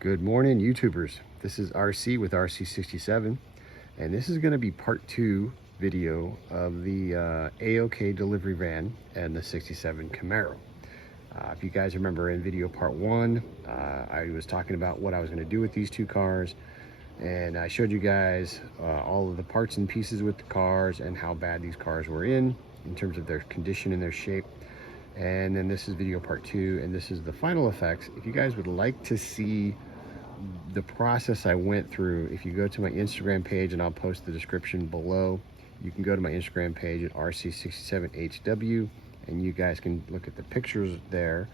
Good morning, YouTubers. This is RC with RC67, and this is going to be part 2 video of the A-OK delivery van and the 67 Camaro. If you guys remember in video part 1, I was talking about what I was going to do with these two cars, and I showed you guys all of the parts and pieces with the cars and how bad these cars were in terms of their condition and their shape. And then this is video part 2, and this is the final effects. If you guys would like to see the process I went through, if you go to my Instagram page, and I'll post the description below, you can go to my Instagram page at RC67HW, and you guys can look at the pictures there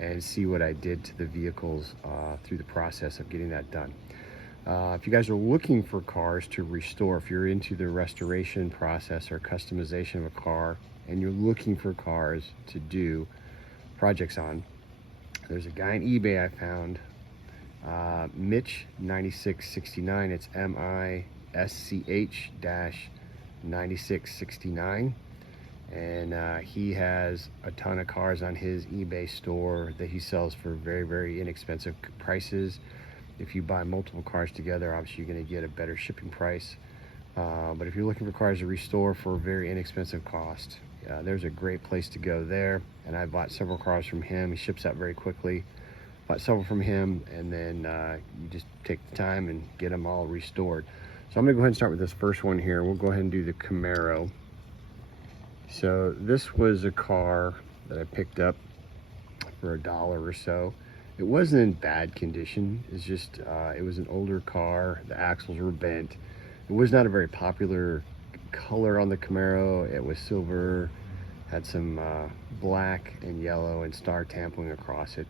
and see what I did to the vehicles through the process of getting that done. If you guys are looking for cars to restore, if you're into the restoration process or customization of a car, and you're looking for cars to do projects on, there's a guy on eBay I found, Mitch9669. It's MISCH-9669, and he has a ton of cars on his eBay store that he sells for very inexpensive prices. If you buy multiple cars together, obviously you're going to get a better shipping price, but if you're looking for cars to restore for a very inexpensive cost, there's a great place to go there. And I bought several cars from him. He ships out very quickly. Bought several from him, and then you just take the time and get them all restored. So I'm gonna go ahead and start with this first one here. We'll go ahead and do the Camaro. So this was a car that I picked up for $1 or so. It wasn't in bad condition. It's just it was an older car. The axles were bent. It was not a very popular color on the Camaro. It was silver, had some black and yellow and star tampering across it.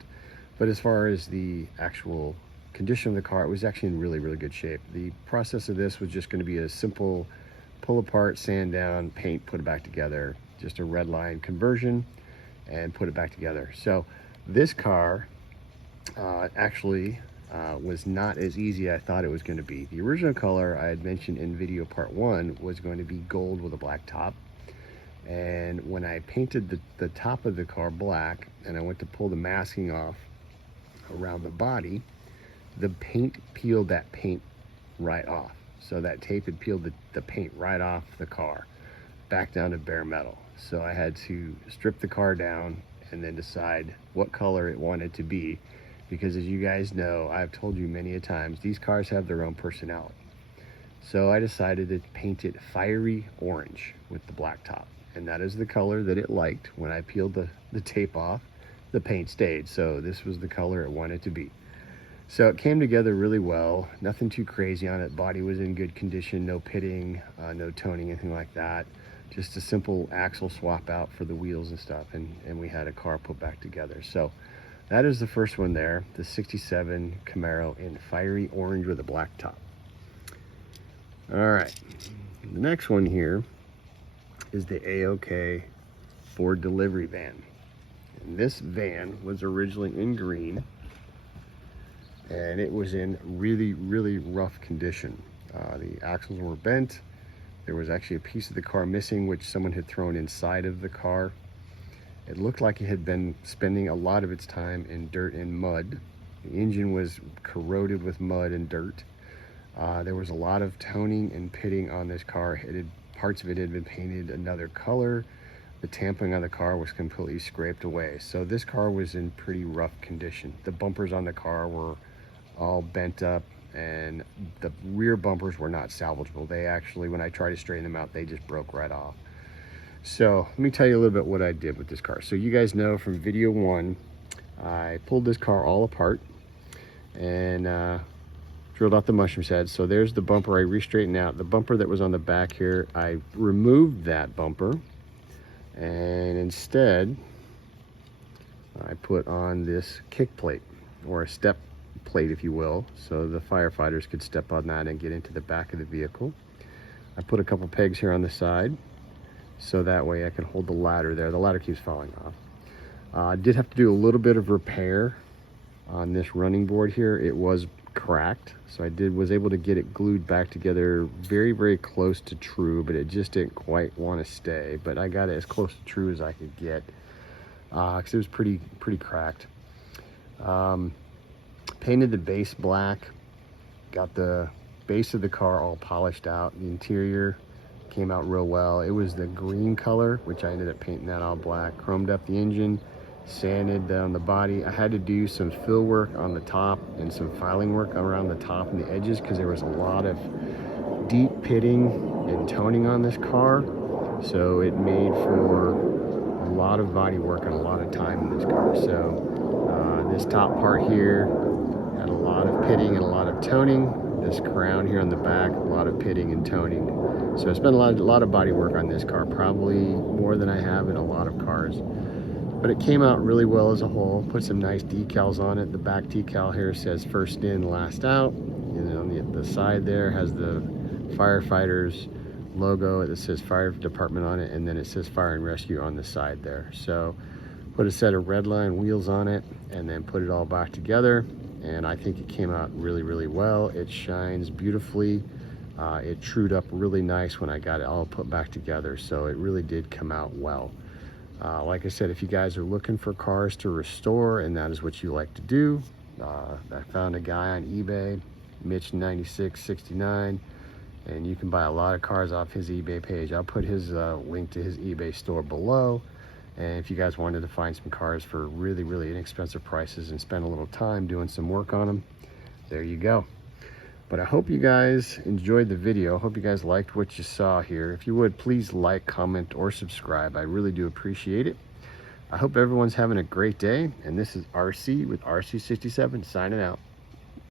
But as far as the actual condition of the car, it was actually in really good shape. The process of this was just going to be a simple pull apart, sand down, paint, put it back together, just a Redline conversion and put it back together. So this car actually was not as easy as I thought it was going to be. The original color I had mentioned in video part 1 was going to be gold with a black top. And when I painted the top of the car black and I went to pull the masking off around the body, the paint peeled that paint right off. So that tape had peeled the paint right off the car back down to bare metal. So I had to strip the car down and then decide what color it wanted to be, because as you guys know, I've told you many a times, these cars have their own personality. So I decided to paint it fiery orange with the black top, and that is the color that it liked. When I peeled the tape off, the paint stayed, so this was the color it wanted to be. So it came together really well, nothing too crazy on it. Body was in good condition, no pitting, no toning, anything like that. Just a simple axle swap out for the wheels and stuff, and we had a car put back together. So that is the first one there, the 67 Camaro in fiery orange with a black top. All right, the next one here is the A-OK Ford delivery van. And this van was originally in green, and it was in really rough condition. The axles were bent. There was actually a piece of the car missing, which someone had thrown inside of the car. It looked like it had been spending a lot of its time in dirt and mud. The engine was corroded with mud and dirt. There was a lot of toning and pitting on this car. Parts of it had been painted another color. The tamping on the car was completely scraped away. So this car was in pretty rough condition. The bumpers on the car were all bent up, and the rear bumpers were not salvageable. They actually, when I tried to straighten them out, they just broke right off. So let me tell you a little bit what I did with this car. So you guys know from video 1, I pulled this car all apart and drilled out the mushroom head. So there's the bumper I re-straightened out. The bumper that was on the back here, I removed that bumper, and instead I put on this kick plate, or a step plate if you will, so the firefighters could step on that and get into the back of the vehicle. I put a couple pegs here on the side, so that way I can hold the ladder there. The ladder keeps falling off. I did have to do a little bit of repair on this running board here. It was cracked, so I was able to get it glued back together very close to true, but it just didn't quite want to stay. But I got it as close to true as I could get, because it was pretty cracked. Painted the base black, got the base of the car all polished out. The interior came out real well. It was the green color, which I ended up painting that all black. Chromed up the engine, sanded down the body. I had to do some fill work on the top and some filing work around the top and the edges because there was a lot of deep pitting and toning on this car. So it made for a lot of body work and a lot of time in this car. So this top part here had a lot of pitting and a lot of toning. This crown here on the back, a lot of pitting and toning. So I spent a lot of body work on this car, probably more than I have in a lot of cars. But it came out really well as a whole. Put some nice decals on it. The back decal here says first in, last out. And then on the side there has the firefighters logo that says fire department on it, and then it says fire and rescue on the side there. So put a set of Redline wheels on it and then put it all back together, and I think it came out really well. It shines beautifully. It trued up really nice when I got it all put back together, so it really did come out well. Like I said, if you guys are looking for cars to restore and that is what you like to do, I found a guy on eBay, Mitch9669, and you can buy a lot of cars off his eBay page. I'll put his link to his eBay store below. And if you guys wanted to find some cars for really inexpensive prices and spend a little time doing some work on them, there you go. But I hope you guys enjoyed the video. I hope you guys liked what you saw here. If you would, please like, comment, or subscribe. I really do appreciate it. I hope everyone's having a great day. And this is RC with RC67 signing out.